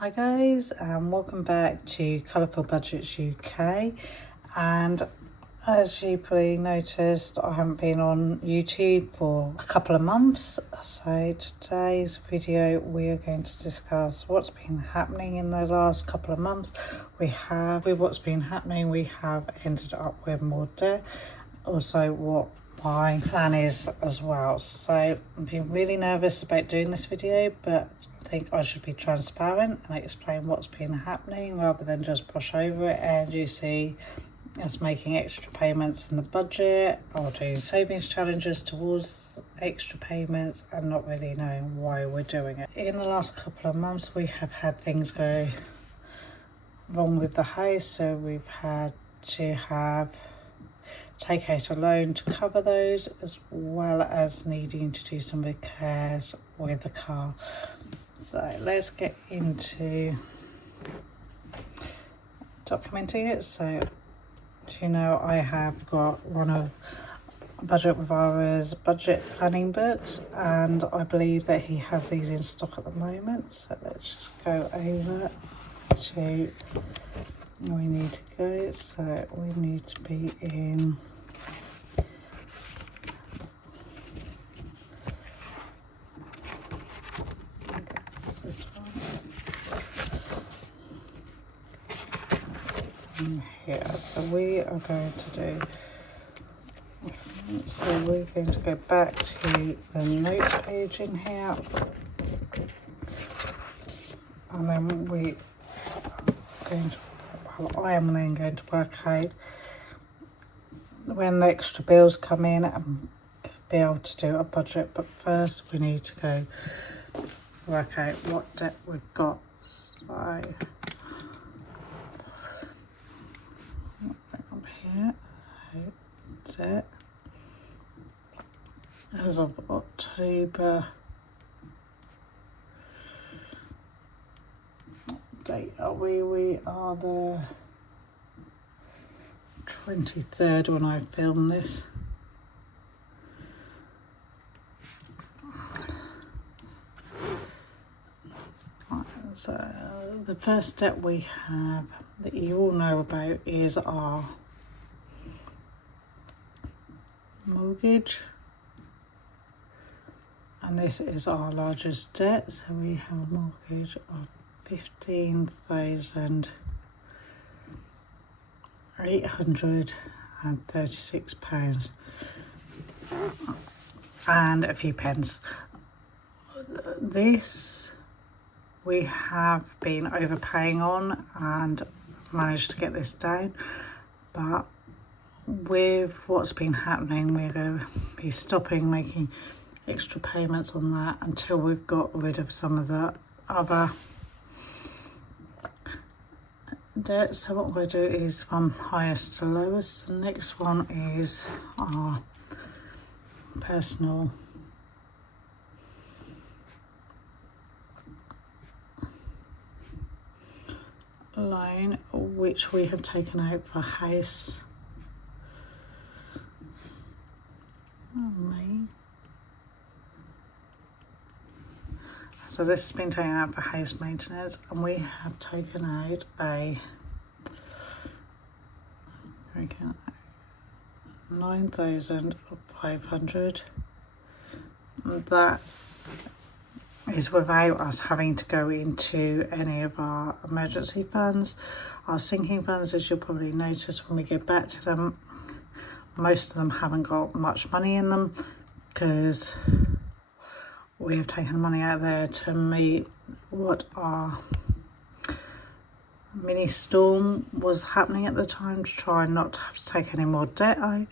Hi guys, and welcome back to Colourful Budgets UK. And as you probably noticed, I haven't been on YouTube for a couple of months. So today's video we are going to discuss what's been happening in the last couple of months. With what's been happening, we have ended up with more debt. Also what my plan is as well. So I'm being really nervous about doing this video, but I think I should be transparent and explain what's been happening rather than just brush over it and you see us making extra payments in the budget or doing savings challenges towards extra payments and not really knowing why we're doing it. In the last couple of months we have had things go wrong with the house, so we've had to take out a loan to cover those, as well as needing to do some repairs with the car. So let's get into documenting it. So as you know, I have got one of Budget with Vara's budget planning books, and I believe that he has these in stock at the moment. So let's just go over to where we need to go. So we need to be in this one and here. So we are going to do this one. So we're going to go back to the note page in here, and then we are going to, well, I am then going to work out when the extra bills come in and be able to do a budget. But first we need to go work out what debt we've got. So up here, debt as of October. What date are we? We are the 23rd when I filmed this. So the first step we have that you all know about is our mortgage, and this is our largest debt. So we have a mortgage of £15,836 and a few pence. This we have been overpaying on and managed to get this down, but with what's been happening, we're going to be stopping making extra payments on that until we've got rid of some of the other debt. So what we'll do is from highest to lowest. The next one is our personal loan, which we have taken out for house. So this has been taken out for house maintenance, and we have taken out a 9,500. That is without us having to go into any of our emergency funds. Our sinking funds, as you'll probably notice when we get back to them, most of them haven't got much money in them because we have taken money out there to meet what our mini storm was happening at the time, to try not to have to take any more debt out,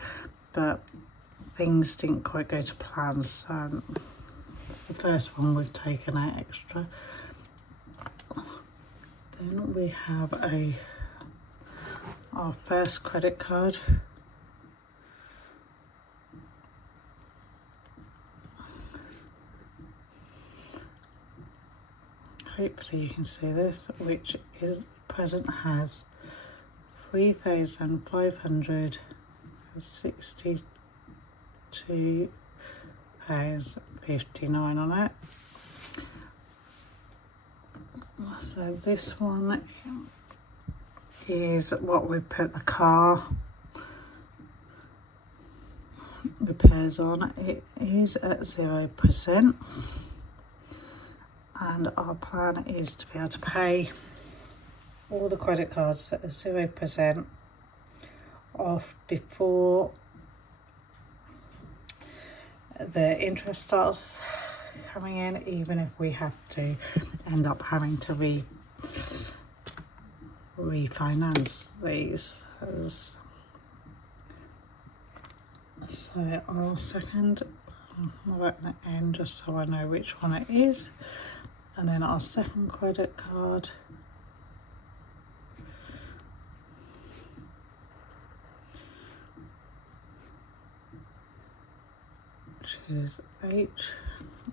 but things didn't quite go to plan. So the first one we've taken out extra. Then we have our first credit card. Hopefully you can see this, which is present has £3,562.59 on it. So this one is what we put the car repairs on. It is at 0%, and our plan is to be able to pay all the credit cards that are 0% off before the interest starts coming in, even if we have to end up having to refinance these. So our second, I'm going to end just so I know which one it is, and then our second credit card which is H,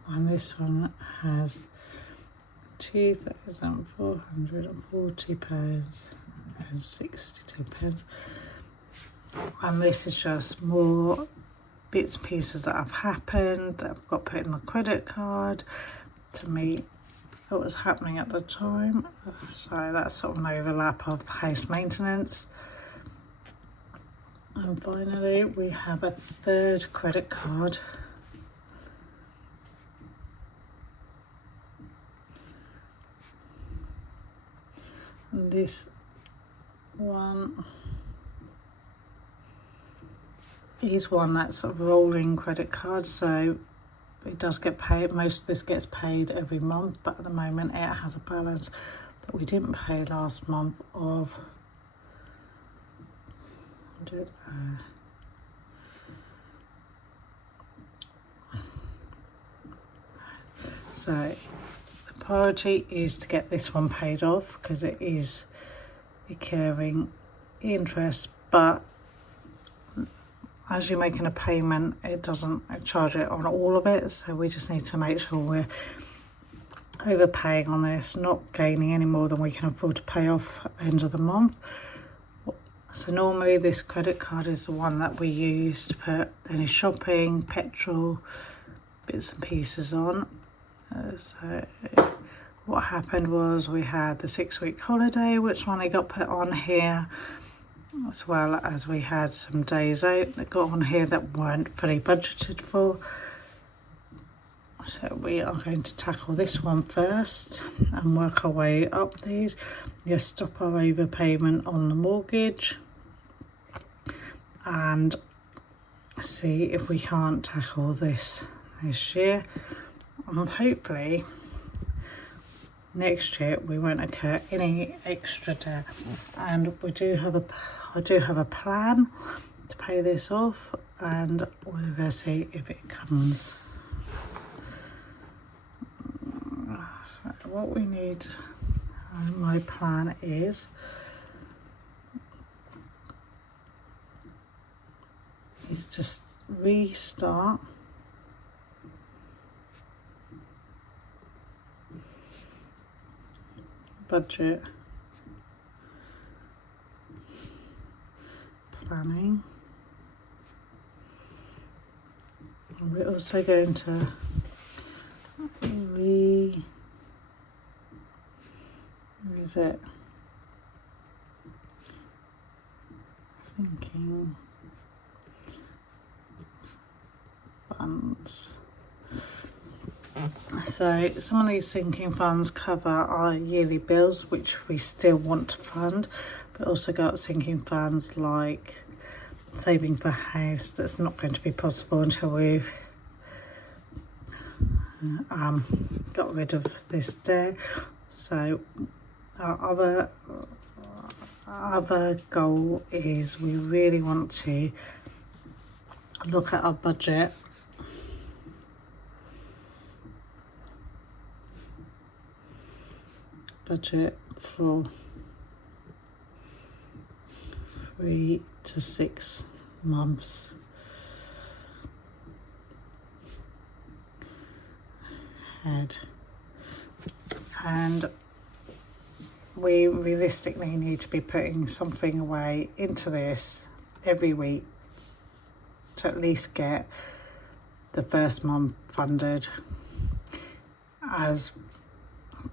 and this one has £2,440.62, and this is just more bits and pieces that have happened that I've got put in the credit card to meet what was happening at the time. So that's sort of an overlap of the house maintenance. And finally we have a third credit card, and this one is one that's a rolling credit card, so it does get paid. Most of this gets paid every month, but at the moment it has a balance that we didn't pay last month of so the priority is to get this one paid off because it is incurring interest, but as you're making a payment, it doesn't charge it on all of it, so we just need to make sure we're overpaying on this, not gaining any more than we can afford to pay off at the end of the month. So normally this credit card is the one that we use to put any shopping, petrol, bits and pieces on. So what happened was we had the 6-week holiday, which money got put on here, as well as we had some days out that got on here that weren't fully budgeted for. So we are going to tackle this one first and work our way up these. Just stop our overpayment on the mortgage and see if we can't tackle this year. And hopefully next year we won't incur any extra debt. And I do have a plan to pay this off, and we're going to see if it comes. So what we need, my plan is to restart budget planning. And we're also going to reset sinking funds. So some of these sinking funds cover our yearly bills, which we still want to fund, but also got sinking funds like saving for a house that's not going to be possible until we've got rid of this debt. So our other goal is we really want to look at our budget for 3 to 6 months ahead, and we realistically need to be putting something away into this every week to at least get the first month funded, as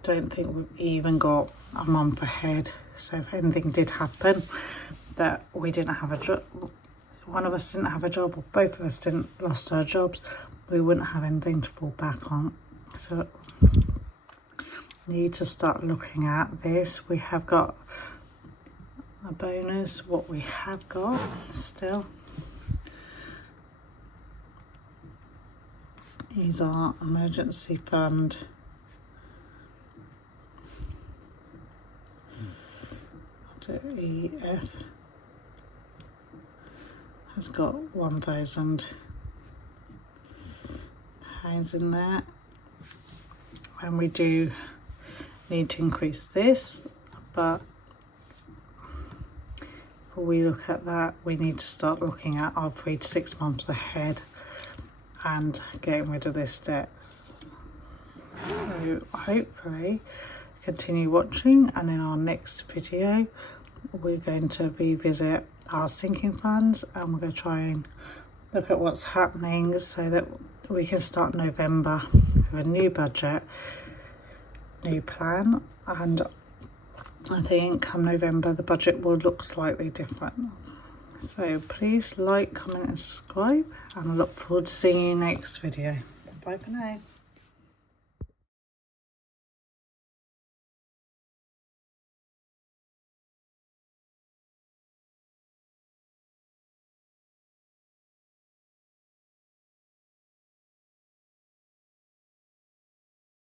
don't think we've even got a month ahead. So if anything did happen that we didn't have a job, one of us didn't have a job, or both of us didn't lost our jobs, we wouldn't have anything to fall back on. So need to start looking at this. We have got a bonus. What we have got still is our emergency fund. EF has got £1,000 in there, and we do need to increase this, but before we look at that, we need to start looking at our 3 to 6 months ahead and getting rid of this debt. So hopefully continue watching, and in our next video we're going to revisit our sinking funds, and we're going to try and look at what's happening so that we can start November with a new budget, new plan, and I think come November the budget will look slightly different. So please like, comment and subscribe, and I look forward to seeing you next video. Bye for now.